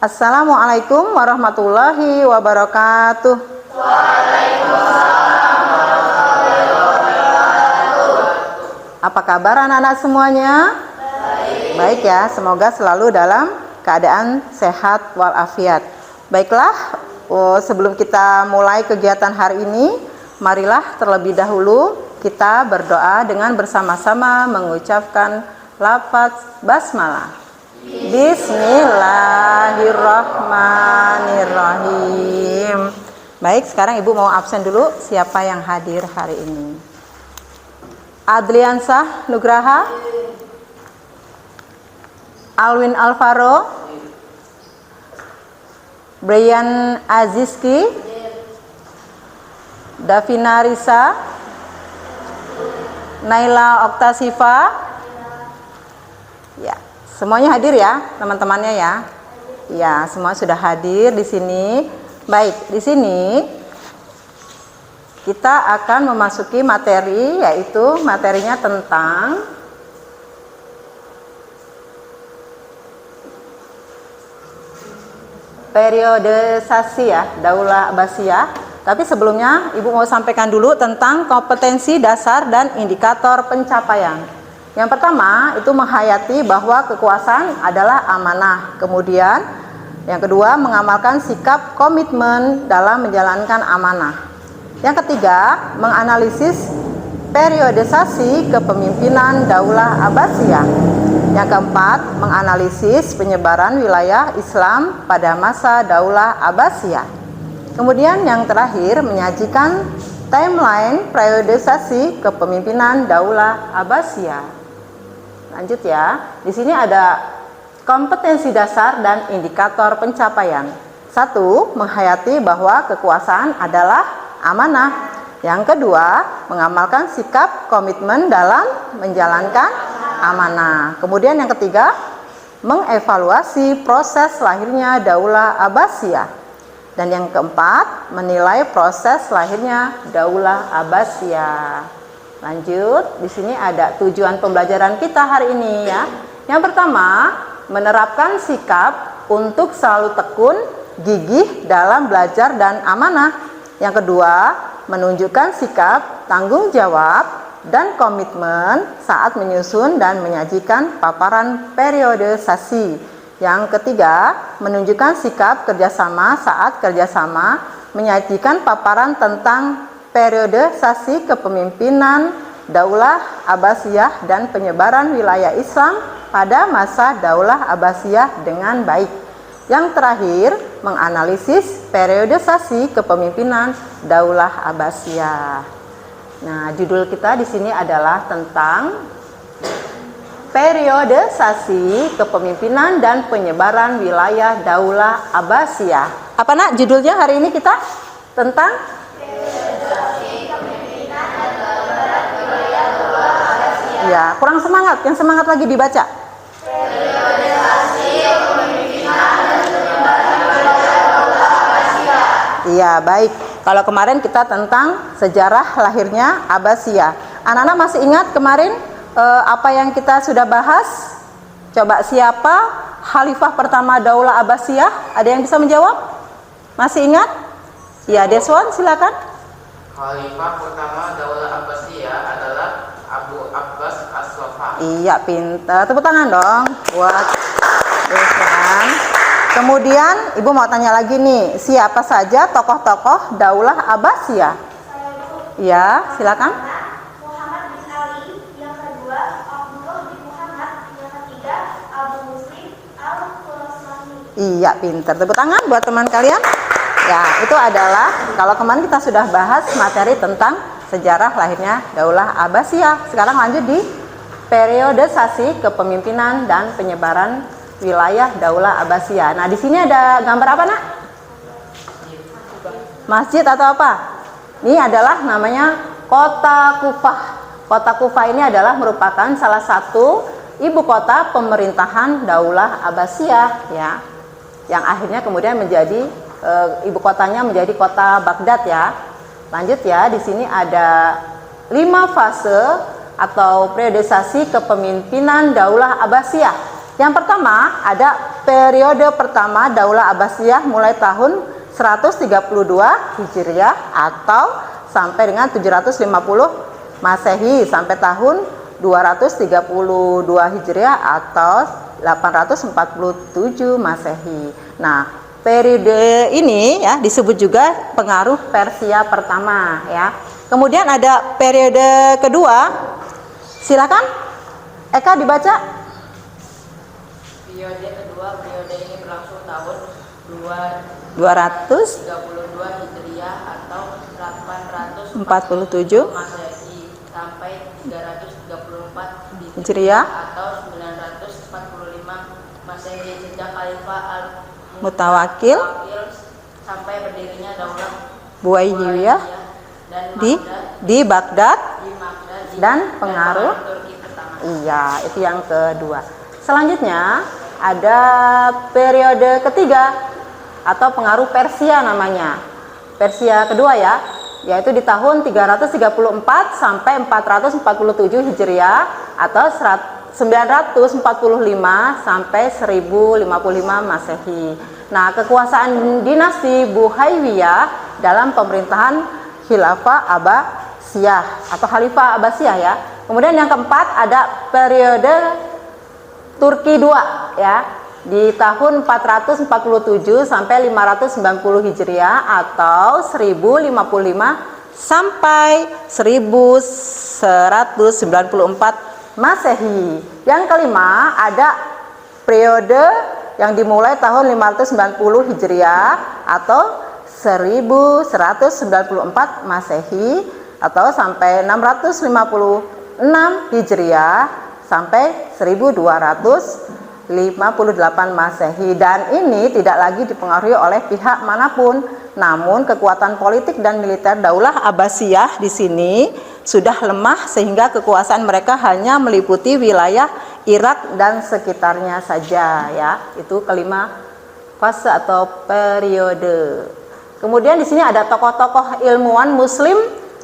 Assalamualaikum warahmatullahi wabarakatuh. Waalaikumsalam warahmatullahi wabarakatuh. Apa kabar anak-anak semuanya? Baik. Baik ya, semoga selalu dalam keadaan sehat walafiat. Baiklah, sebelum kita mulai kegiatan hari ini, marilah terlebih dahulu kita berdoa dengan bersama-sama mengucapkan lafaz basmalah. Bismillahirrahmanirrahim. Baik, sekarang Ibu mau absen dulu. Siapa yang hadir hari ini? Adliansah Nugraha, Alwin Alvaro, Brian Azizki, Davina Risa, Naila Oktasifa. Ya, semuanya hadir ya, teman-temannya ya. Ya, semua sudah hadir di sini. Baik, di sini kita akan memasuki materi, yaitu materinya tentang periodisasi ya, Daulah Abbasiyah. Tapi sebelumnya Ibu mau sampaikan dulu tentang kompetensi dasar dan indikator pencapaian. Yang pertama itu menghayati bahwa kekuasaan adalah amanah. Kemudian yang kedua mengamalkan sikap komitmen dalam menjalankan amanah. Yang ketiga menganalisis periodisasi kepemimpinan Daulah Abbasiyah. Yang keempat menganalisis penyebaran wilayah Islam pada masa Daulah Abbasiyah. Kemudian yang terakhir menyajikan timeline periodisasi kepemimpinan Daulah Abbasiyah. Lanjut ya. Di sini ada kompetensi dasar dan indikator pencapaian. 1. Menghayati bahwa kekuasaan adalah amanah. Yang kedua, mengamalkan sikap komitmen dalam menjalankan amanah. Kemudian yang ketiga, mengevaluasi proses lahirnya Daulah Abbasiyah. Dan yang keempat, menilai proses lahirnya Daulah Abbasiyah. Lanjut, di sini ada tujuan pembelajaran kita hari ini ya. Yang pertama, menerapkan sikap untuk selalu tekun, gigih dalam belajar dan amanah. Yang kedua, menunjukkan sikap tanggung jawab dan komitmen saat menyusun dan menyajikan paparan periodisasi. Yang ketiga, menunjukkan sikap kerjasama saat kerjasama menyajikan paparan tentang periodisasi kepemimpinan Daulah Abbasiyah dan penyebaran wilayah Islam pada masa Daulah Abbasiyah dengan baik. Yang terakhir, menganalisis periodisasi kepemimpinan Daulah Abbasiyah. Nah, judul kita di sini adalah tentang periodisasi kepemimpinan dan penyebaran wilayah Daulah Abbasiyah. Apa nak judulnya hari ini kita? Tentang periodisasi kepemimpinan dan penyebaran wilayah Daulah Abbasiyah. Ya, kurang semangat. Yang semangat lagi dibaca. Periodisasi kepemimpinan dan penyebaran wilayah Daulah Abbasiyah. Iya, baik. Kalau kemarin kita tentang sejarah lahirnya Abbasiyah. Anak-anak masih ingat kemarin apa yang kita sudah bahas? Coba siapa khalifah pertama Daulah Abbasiyah? Ada yang bisa menjawab? Masih ingat? Ya, Deswan silakan. Khalifah pertama Daulah Abbasiyah adalah Abu Abbas As-Saffah. Iya, pintar. Tepuk tangan dong buat Deswan. Kemudian Ibu mau tanya lagi nih, siapa saja tokoh-tokoh Daulah Abbasiyah? Ya, silakan. Iya, pintar. Tepuk tangan buat teman kalian. Ya, itu adalah kalau kemarin kita sudah bahas materi tentang sejarah lahirnya Daulah Abbasiyah. Sekarang lanjut di periodisasi kepemimpinan dan penyebaran wilayah Daulah Abbasiyah. Nah, di sini ada gambar apa, Nak? Masjid atau apa? Ini adalah namanya Kota Kufah. Kota Kufah ini adalah merupakan salah satu ibu kota pemerintahan Daulah Abbasiyah ya. Yang akhirnya kemudian menjadi ibu kotanya menjadi kota Baghdad ya. Lanjut ya, di sini ada 5 fase atau periodisasi kepemimpinan Daulah Abbasiyah. Yang pertama ada periode pertama Daulah Abbasiyah mulai tahun 132 Hijriah atau sampai dengan 750 Masehi sampai tahun 232 Hijriah atau 847 Masehi. Nah, periode ini ya disebut juga pengaruh Persia pertama ya. Kemudian ada periode kedua. Silakan Eka dibaca. Periode kedua, periode ini berlangsung tahun 232 Hijriah atau 847 Masehi sampai 334 Hijriah atau 945 Masehi sejak Khalifah Mutawakil sampai berdirinya Daulah Buwayyiyah di Baghdad dan pengaruh Turki pertama. Iya, itu yang kedua. Selanjutnya ada periode ketiga atau pengaruh Persia namanya. Persia kedua ya, yaitu di tahun 334 sampai 447 Hijriah atau 945 sampai 1055 Masehi. Nah, kekuasaan dinasti Buhaywiyah dalam pemerintahan Khilafah Abbasiyah atau Khalifah Abbasiyah ya. Kemudian yang keempat ada periode Turki II ya, di tahun 447 sampai 590 Hijriah atau 1055 sampai 1194 Masehi. Yang kelima ada periode yang dimulai tahun 590 Hijriah atau 1194 Masehi atau sampai 656 Hijriah sampai 1258 Masehi, dan ini tidak lagi dipengaruhi oleh pihak manapun. Namun kekuatan politik dan militer Daulah Abbasiyah di sini sudah lemah sehingga kekuasaan mereka hanya meliputi wilayah Irak dan sekitarnya saja ya. Itu kelima fase atau periode. Kemudian di sini ada tokoh-tokoh ilmuwan muslim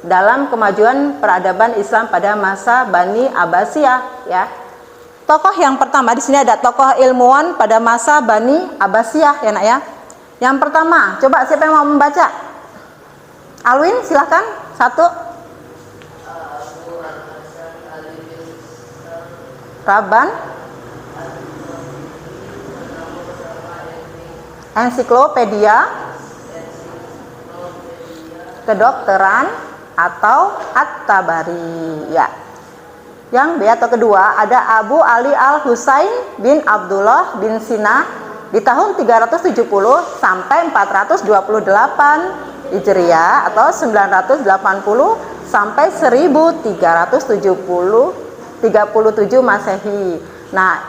dalam kemajuan peradaban Islam pada masa Bani Abbasiyah ya. Tokoh yang pertama di sini ada tokoh ilmuwan pada masa Bani Abbasiyah ya nak ya. Yang pertama, coba siapa yang mau membaca? Alwin silahkan, satu. Raban, ensiklopedia kedokteran atau At-Tabari ya. Yang B atau kedua ada Abu Ali Al-Husain bin Abdullah bin Sina di tahun 370 sampai 428 Hijriah atau 980 sampai 1337 Masehi. Nah,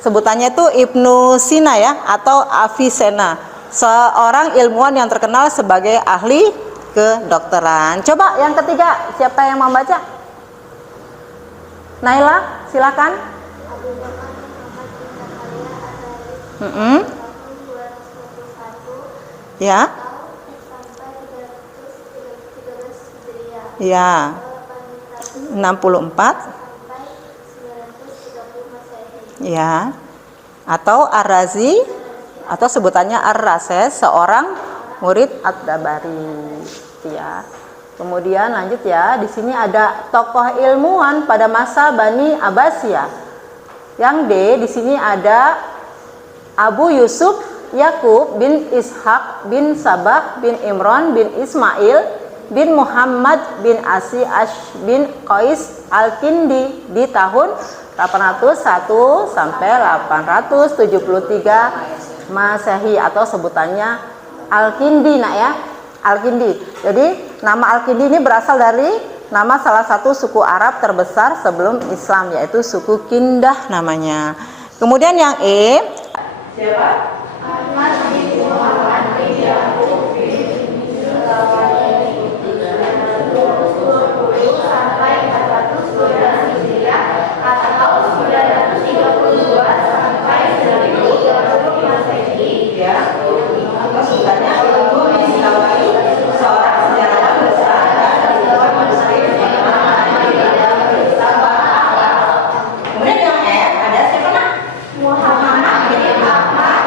sebutannya itu Ibnu Sina ya atau Avicenna, seorang ilmuwan yang terkenal sebagai ahli kedokteran. Coba yang ketiga, siapa yang membaca? Naila, silakan. Ya. Ya. 64. Ya. Atau Ar-Razi atau sebutannya Ar-Rases, seorang murid At-Tabari ya. Kemudian lanjut ya, di sini ada tokoh ilmuwan pada masa Bani Abbasiyah. Yang D di sini ada Abu Yusuf Yakub bin Ishaq bin Sabah bin Imran bin Ismail bin Muhammad bin Asi Ash bin Qais Al-Kindi di tahun 801 sampai 873 Masehi atau sebutannya Al-Kindi nak ya. Al-Kindi. Jadi nama Al-Kindi ini berasal dari nama salah satu suku Arab terbesar sebelum Islam, yaitu suku Kindah namanya. Kemudian yang E, siapa? Ahmad bin Muhammad bin Yakub bin sampai 412 Hijriah atau 932 sampai 1030 Masehi ya. Atau sebenarnya seorang sejarawan besar dan seorang muslim yang kemudian yang F ada siapa nak? Muhammad bin Ahmad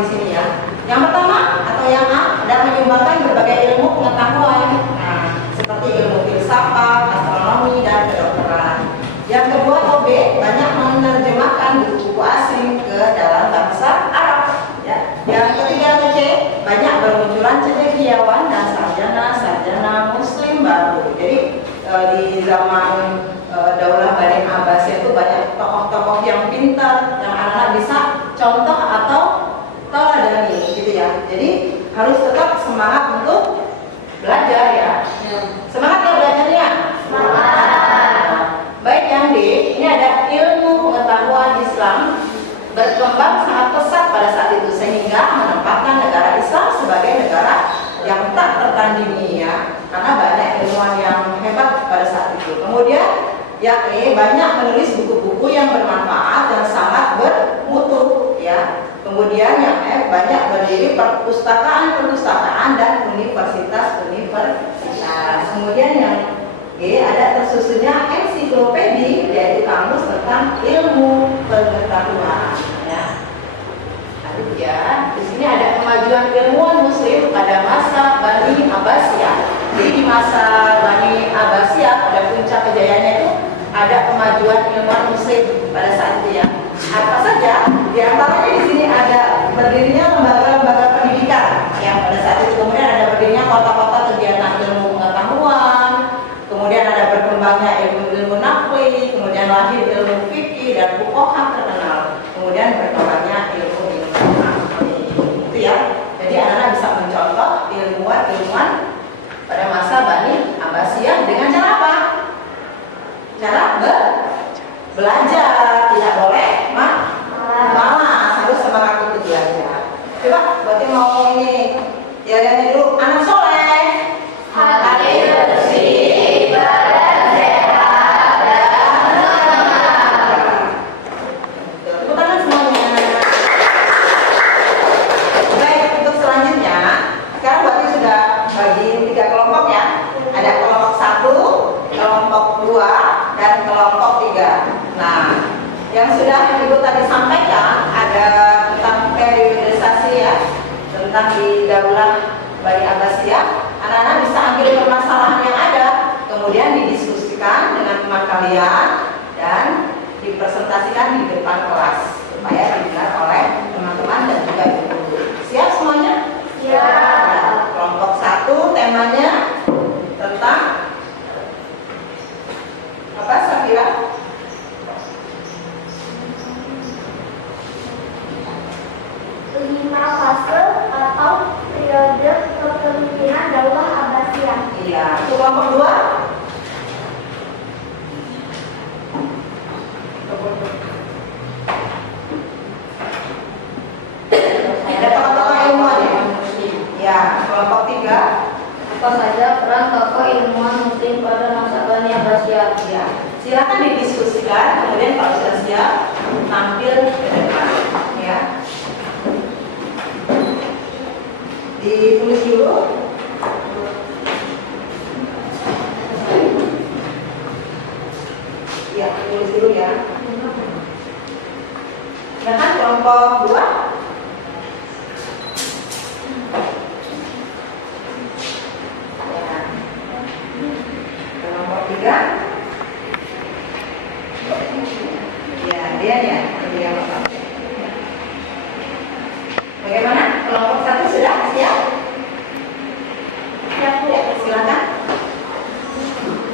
di sini ya. Yang pertama atau yang A adalah menyumbangkan berbagai ilmu pengetahuan. Nah, seperti ilmu filsafat, astronomi, dan kedokteran. Yang kedua atau B, banyak menerjemahkan buku-buku asing ke dalam bahasa Arab. Ya. Yang ketiga atau C, banyak bermunculan cendekiawan dan sarjana-sarjana Muslim baru. Jadi di zaman Daulah Bani Abbasiyah itu banyak tokoh-tokoh yang pintar, yang anak-anak bisa contoh atau teladani, gitu ya. Jadi harus tetap semangat untuk belajar ya. Semangat ya belajarnya. Baik, yang D, ini ada ilmu pengetahuan Islam berkembang sangat pesat pada saat itu sehingga menempatkan negara Islam sebagai negara yang tak tertandingi ya, karena banyak ilmuwan yang hebat pada saat itu. Kemudian yang E, banyak menulis buku-buku yang bermanfaat dan sangat bermutu ya. Kemudian yang F, banyak berdiri perpustakaan-perpustakaan dan universitas-universitas. Kemudian yang G, ada tersusunnya ensiklopedi, yaitu kamus tentang ilmu pengetahuan ya. Lalu ya, di sini ada kemajuan ilmuwan Muslim pada masa Bani Abbasiyah. Jadi di masa Bani Abbasiyah pada puncak kejayaannya itu ada kemajuan ilmuwan Muslim pada saat itu ya. Apa saja? Di antaranya di sini ada berdirinya lembaga-lembaga pendidikan yang pada saat itu, kemudian ada berdirinya kota-kota kegiatan ilmu pengetahuan, kemudian ada berkembangnya ilmu nahwi, kemudian lahir ilmu fikih dan fuqaha terkenal, kemudian berkembangnya ilmu nahwi. Itu ya. Jadi anak-anak bisa mencontoh ilmuwan-ilmuwan pada masa Bani Abbasiyah dengan cara apa? Cara belajar, tidak boleh malas, harus semangat untuk belajar. Coba buat yang mau ini, ya lihatnya dulu, anak soleh, hati bersih, badan sehat, dan semangat. Tepuk tangan semuanya. Baik, untuk selanjutnya, sekarang buat yang sudah bagi 3 kelompok ya. Ada kelompok 1, kelompok 2, dan kelompok 3. Nah, yang sudah Ibu tadi sampaikan ada tentang periodisasi ya, tentang di Daulah Bani Abbasiyah. Anak-anak bisa ambil permasalahan yang ada, kemudian didiskusikan dengan teman kalian dan dipresentasikan di depan kelas supaya didengar oleh teman-teman dan juga guru. Siap semuanya? Ya. Kelompok 1 temanya tentang apa, Safira? Lima fase atau periode kepemimpinan Daulah Abbasiyah. Iya. Untuk kelompok 2? Ada tokoh-tokoh ilmuwan ya? Ya. Kelompok 3? Apa saja peran tokoh ilmuwan Muslim pada masa Bani Abbasiyah? Ya. Silakan didiskusikan, kemudian kalau sudah siap tampil ke depan. Ya. Ditulis dulu. Ya, tulis dulu ya. Silakan kelompok 2. Ya. Kelompok 3. Ya, dia ya. Bagaimana? Kelompok 1 sudah siap? Siap, Bu. Silakan.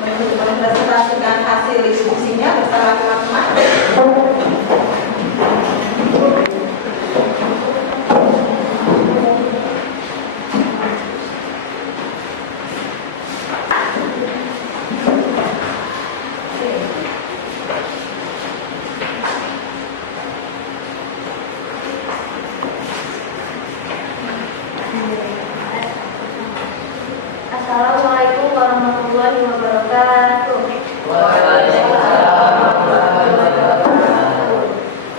Untuk mempresentasikan hasil diskusinya bersama teman-teman. Assalamualaikum warahmatullahi wabarakatuh.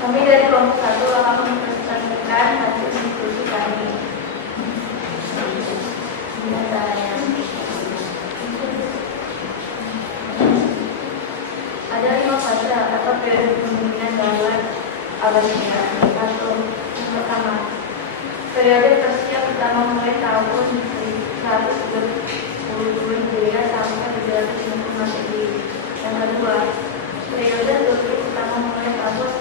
Kami dari kelompok 1 akan mempresentasikan hasil diskusi kami. Ada 5 fase atau periode kepemimpinan Daulah Abbasiyah. Yang pertama, Periode persiap pertama mulai tahun 130 Hijriah sampai 750 Masehi. Yang kedua, periode Turki pertama mulai tahun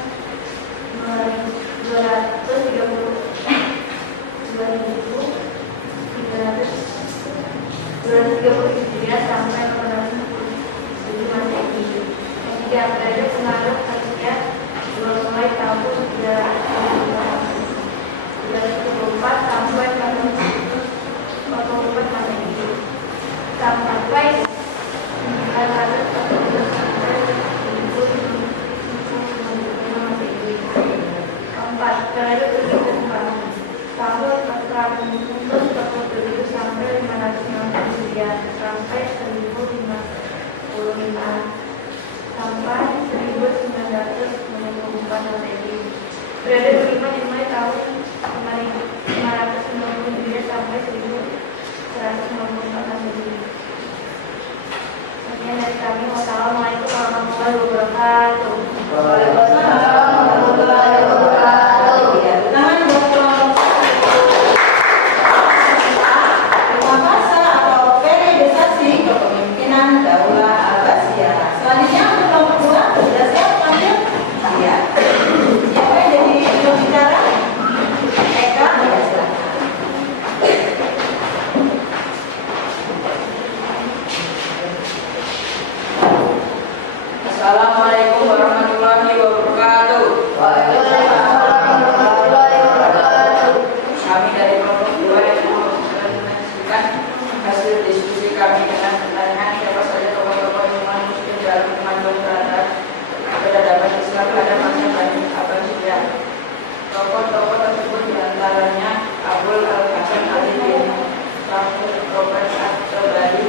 230 Hijriah sampai 807 Masehi. Yang ketiga, periode pengaruh persiap mulai tahun 324 sampai 444 Masehi. Sampai 914 sampai 1095 Masehi. Keempat, periode Turki kembali tahun 447 sampai 590 Hijriah sampai 1055 sampai 1994 Masehi. Periode kelima dimulai tahun 590 Hijriah sampai 1194 Masehi. Sekian dari kami. Wassalamualaikum warahmatullahi wabarakatuh. Waalaikumsalam warahmatullahi wabarakatuh. Tangan dong. Masa atau periodisasi kepemimpinan Daulah Abbasiyah. Selanjutnya untuk nomor 2 sudah siap panggil? Iya. Siapa yang jadi pembicara? Eka, ya silakan. Assalamualaikum warahmatullahi wabarakatuh. Waalaikumsalam warahmatullahi wabarakatuh. Kami dari kelompok 2 yang menyaksikan hasil diskusi kami dengan pertanyaan siapa saja tokoh-tokoh iman muslim dalam kemajuan terhadap peradaban Islam pada masa Bani Abbasiyah. Tokoh-tokoh tersebut diantaranya Abul Al-Hasan Ali bin Sa'ud Robert At-Tabari,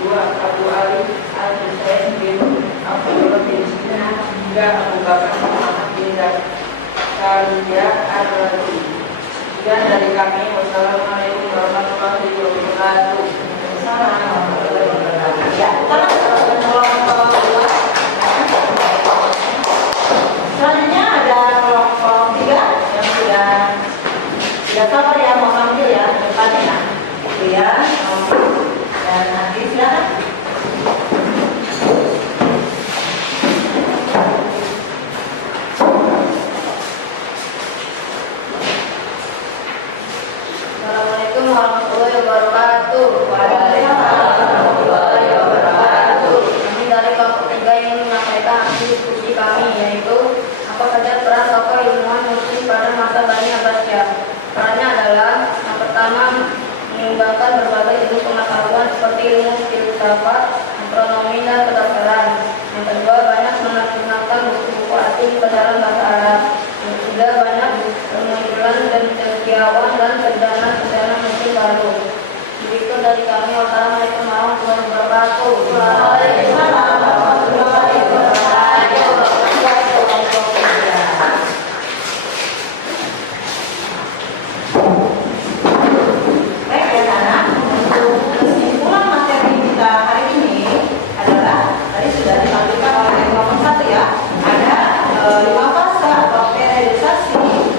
2 Abu Ali Al-Husain bin Abdullah bin Sina, hingga Abu Bakar Muhammad bin Zakaria Ar-Razi. Sekian dari kami. Wassalamualaikum warahmatullahi wabarakatuh. Ya, tangan kelompok 2. Selanjutnya ada kelompok 3 yang sudah sabar ya, mau tampil ya depannya. Ya, dan nanti silakan. Assalamualaikum warahmatullahi wabarakatuh. Waalaikumsalam warahmatullahi wabarakatuh. Kami dari kelompok 3 ingin menyampaikan hasil diskusi kami, yaitu apa saja peran tokoh ilmuwan muslim pada masa Bani Abbasiyah. Perannya adalah yang pertama, mengembangkan berbagai ilmu pengetahuan seperti ilmu filsafat, astronomi, dan kedokteran. Yang kedua, banyak menerjemahkan buku-buku asing ke dalam bahasa Arab. Yang ketiga, banyak kemunculan dan cendekiawan dan sarjana muslim baru. Begitu dari kami. Wassalamualaikum warahmatullahi wabarakatuh. Waalaikumsalam warahmatullahi wabarakatuh. Baik ya anak, untuk kesimpulan materi kita hari ini adalah tadi sudah disampaikan oleh kelompok 1 ya. Ada 5 fase atau periodisasi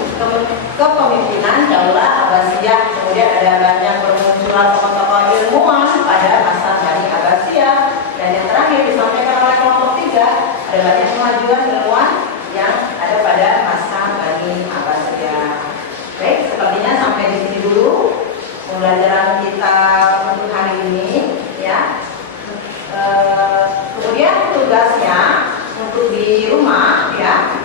kepemimpinan Daulah Abbasiyah. Kemudian ada banyak bermunculan tokoh-tokoh ilmuwan pada masa Bani Abbasiyah. Dan yang terakhir disampaikan oleh kelompok 3, ada banyak kemajuan ilmuwan yang ada pada masa Bani Abbasiyah. Baik, sepertinya sampai di sini dulu pembelajaran kita untuk hari ini ya. Kemudian tugasnya untuk di rumah ya,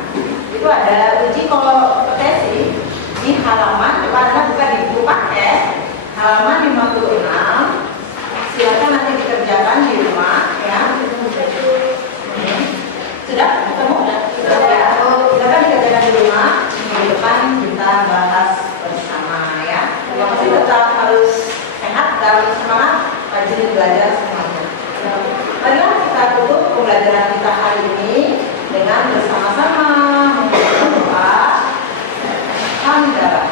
itu ada uji kompetensi di halaman depan. Anda buka di buku paket halaman 56. Silakan nanti dikerjakan di rumah ya. Sudah ketemu? Sudah ya. Silakan dikerjakan di rumah. Di depan kita bahas bersama ya. Yang pasti tetap harus sehat dan semangat, rajin belajar semuanya. Marilah kita tutup pembelajaran kita hari ini dengan bersama-sama membaca doa hamdalah.